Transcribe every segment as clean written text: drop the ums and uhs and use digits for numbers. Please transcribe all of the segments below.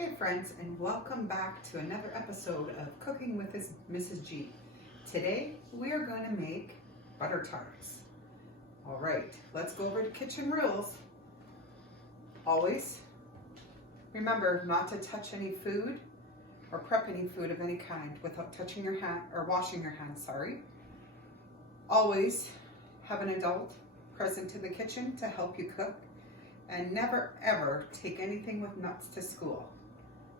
Hey friends, and welcome back to another episode of Cooking with Mrs. G. Today we are going to make butter tarts. All right, let's go over the kitchen rules. Always remember not to touch any food or prep any food of any kind without touching your hand or washing your hands, Always have an adult present to the kitchen to help you cook, and never ever take anything with nuts to school.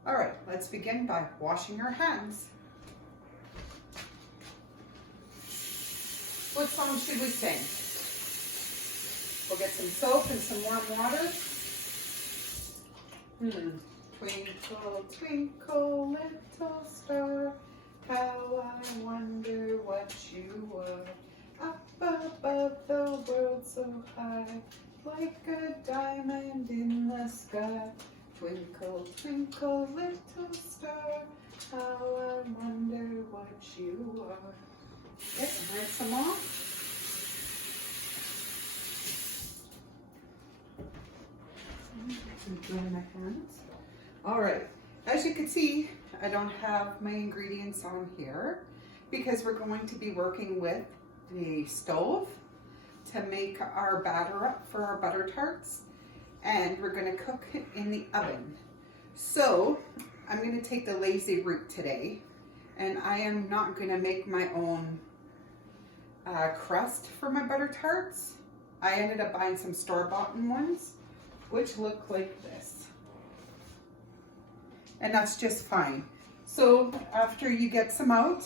All right, let's begin by washing our hands. What song should we sing? We'll get some soap and some warm water. Twinkle, twinkle, little star, how I wonder what you are. Up above the world so high, like a diamond in the sky. Twinkle, twinkle, little star, how I wonder what you are. Okay, rinse them off. Dry my hands. All right, as you can see, I don't have my ingredients on here because we're going to be working with the stove to make our batter up for our butter tarts, and we're going to cook it in the oven. So I'm going to take the lazy route today, and I am not going to make my own crust for my butter tarts. I ended up buying some store-bought ones, which look like this. And that's just fine. So after you get some out,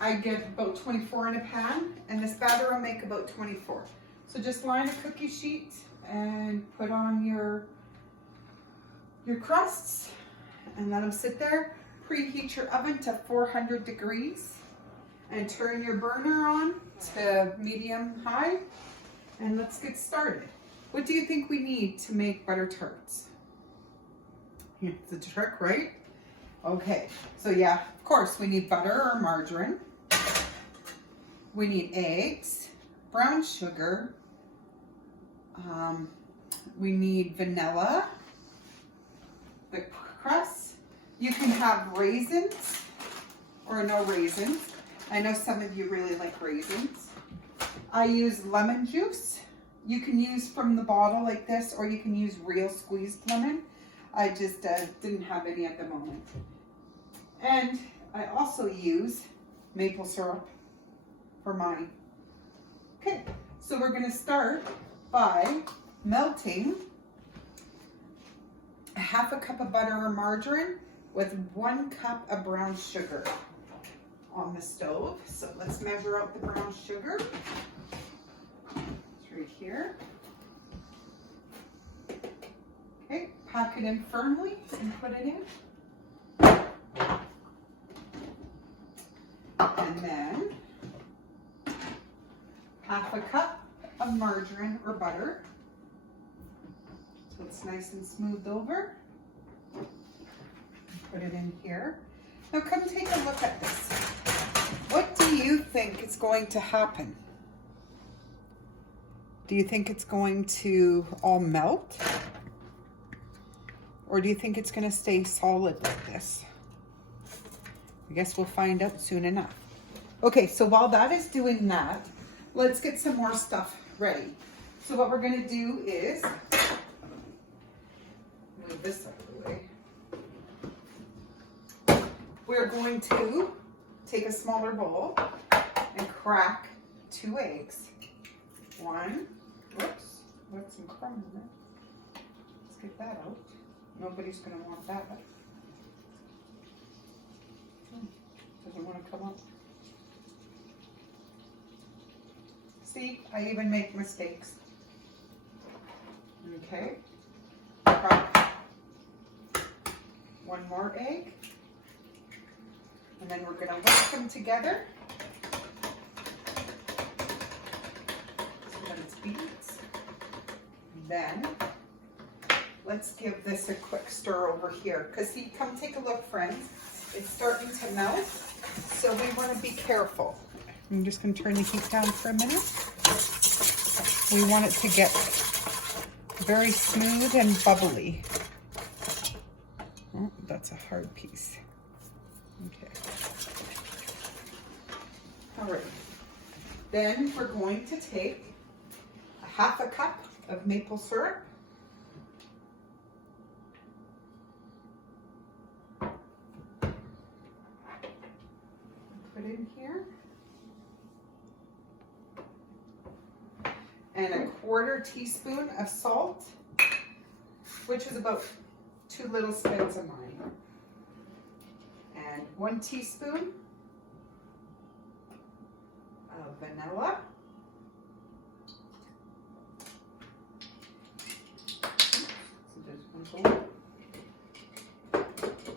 I get about 24 in a pan, and this batter will make about 24. So just line a cookie sheet and put on your crusts and let them sit there. Preheat your oven to 400 degrees and turn your burner on to medium high, and let's get started. What do you think we need to make butter tarts? It's a trick, right? Okay, so yeah, of course we need butter or margarine. We need eggs, brown sugar, we need vanilla, the crust. You can have raisins or no raisins. I know some of you really like raisins. I use lemon juice. You can use from the bottle like this, or you can use real squeezed lemon. I just didn't have any at the moment. And I also use maple syrup for mine. Okay, so we're gonna start by melting a half a cup of butter or margarine with 1 cup of brown sugar on the stove. So let's measure out the brown sugar. It's right here. Okay, pack it in firmly and put it in. And then half a cup of margarine or butter. So it's nice and smoothed over. Put it in here. Now come take a look at this. What do you think is going to happen? Do you think it's going to all melt? Or do you think it's going to stay solid like this? I guess we'll find out soon enough. Okay, so while that is doing that, let's get some more stuff ready. So what we're going to do is move this out of the way. We're going to take a smaller bowl and crack 2 eggs. 1, whoops, what's some crumb in there? Let's get that out. Nobody's going to want that. Doesn't want to come up. See, I even make mistakes. Okay. Crack 1 more egg. And then we're going to whisk them together. So that it's beads. Then let's give this a quick stir over here. Because see, come take a look, friends. It's starting to melt. So we want to be careful. I'm just going to turn the heat down for a minute. We want it to get very smooth and bubbly. Oh, that's a hard piece. Okay. All right. Then we're going to take a half a cup of maple syrup. Put in here. And a 1/4 teaspoon of salt, which is about 2 little spoons of mine. And 1 teaspoon of vanilla. So there's 1 bowl.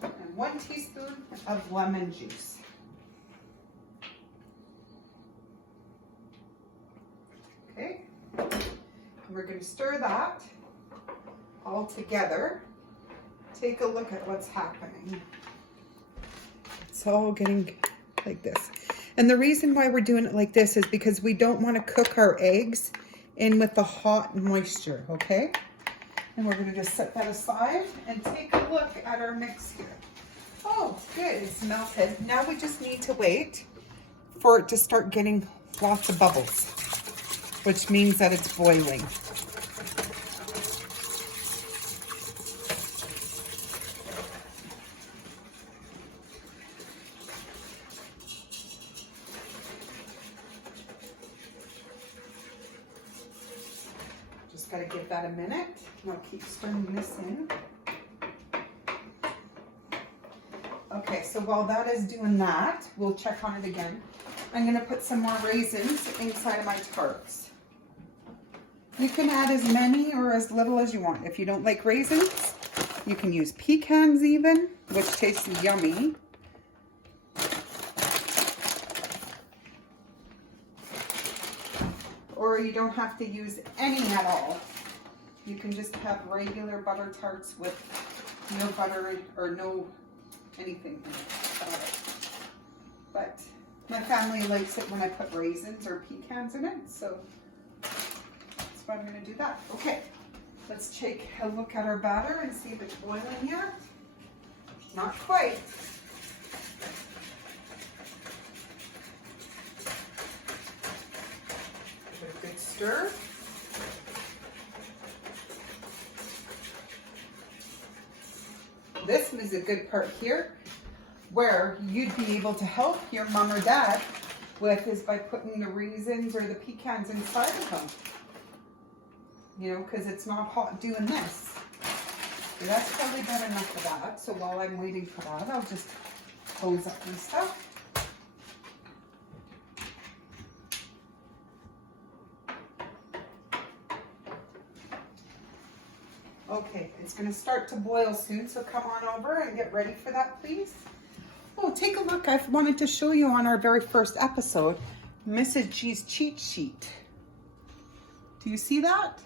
And 1 teaspoon of lemon juice. Okay. And we're going to stir that all together. Take a look at what's happening. It's all getting like this. And the reason why we're doing it like this is because we don't want to cook our eggs in with the hot moisture, okay? And we're going to just set that aside and take a look at our mix here. Oh, good, it's melted. Now we just need to wait for it to start getting lots of bubbles, which means that it's boiling. Just gotta give that a minute. And I'll keep stirring this in. Okay, so while that is doing that, we'll check on it again. I'm gonna put some more raisins inside of my tarts. You can add as many or as little as you want. If you don't like raisins, you can use pecans even, which tastes yummy. Or you don't have to use any at all. You can just have regular butter tarts with no butter or no anything in it. But my family likes it when I put raisins or pecans in it, so that's why I'm going to do that. Okay, let's take a look at our batter and see if it's boiling yet. Not quite. Give it a good stir. This is a good part here where you'd be able to help your mom or dad with is by putting the raisins or the pecans inside of them. You know, because it's not hot doing this. So that's probably done enough of that. So while I'm waiting for that, I'll just close up my stuff. Okay, it's going to start to boil soon, so come on over and get ready for that, please. Oh, take a look. I wanted to show you on our very first episode, Mrs. G's cheat sheet. Do you see that?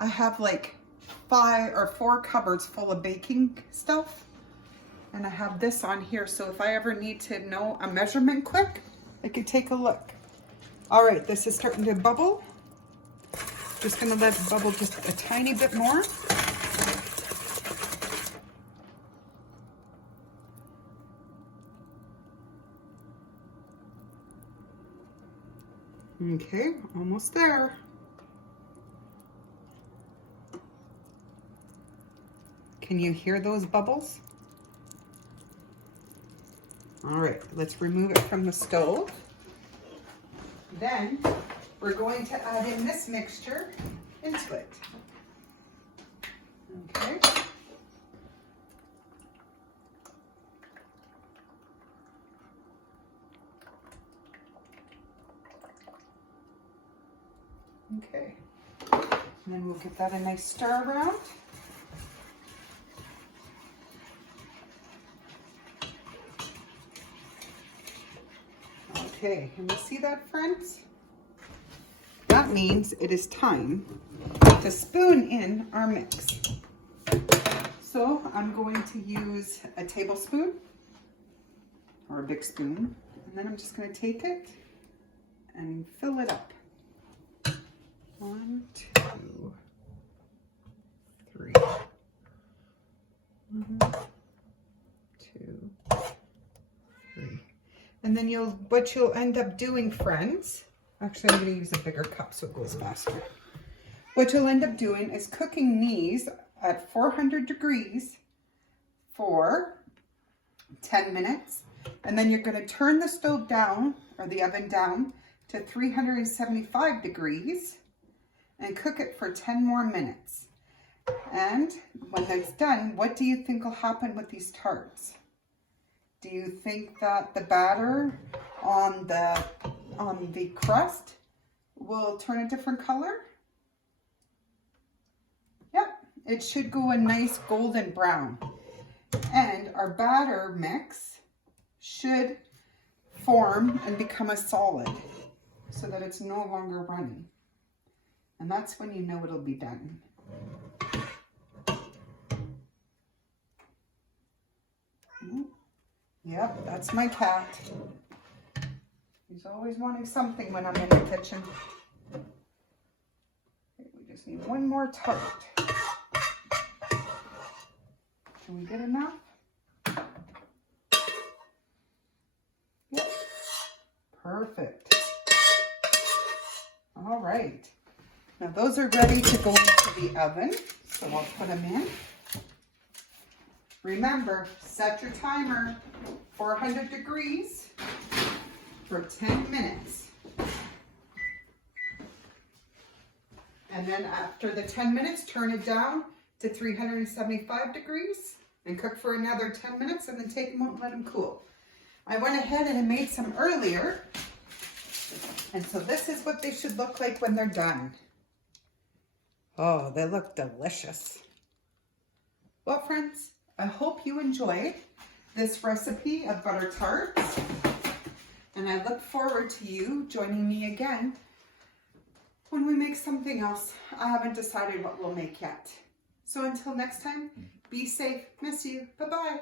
I have like 5 or 4 cupboards full of baking stuff. And I have this on here, so if I ever need to know a measurement quick, I can take a look. All right, this is starting to bubble. Just gonna let it bubble just a tiny bit more. Okay, almost there. Can you hear those bubbles? All right, let's remove it from the stove. Then we're going to add in this mixture into it. Okay. Okay. And then we'll give that a nice stir around. Okay, and you see that, friends? That means it is time to spoon in our mix. So I'm going to use a tablespoon or a big spoon, and then I'm just going to take it and fill it up. 1, 2, 3. 1, 2, 3. And then what you'll end up doing, friends, actually I'm going to use a bigger cup so it goes faster. What you'll end up doing is cooking these at 400 degrees for 10 minutes. And then you're going to turn the stove down, or the oven down, to 375 degrees and cook it for 10 more minutes. And when that's done, what do you think will happen with these tarts? Do you think that the batter on the crust will turn a different color? Yep, it should go a nice golden brown. And our batter mix should form and become a solid so that it's no longer runny. And that's when you know it'll be done. Yep, that's my cat. He's always wanting something when I'm in the kitchen. Okay, we just need one more tart. Can we get enough? Yep. Perfect. All right. Now those are ready to go into the oven, so I'll put them in. Remember, set your timer 400 degrees for 10 minutes. And then after the 10 minutes, turn it down to 375 degrees and cook for another 10 minutes and then take them out and let them cool. I went ahead and I made some earlier. And so this is what they should look like when they're done. Oh, they look delicious. Well, friends, I hope you enjoyed this recipe of butter tarts. And I look forward to you joining me again when we make something else. I haven't decided what we'll make yet. So until next time, be safe. Miss you. Bye-bye.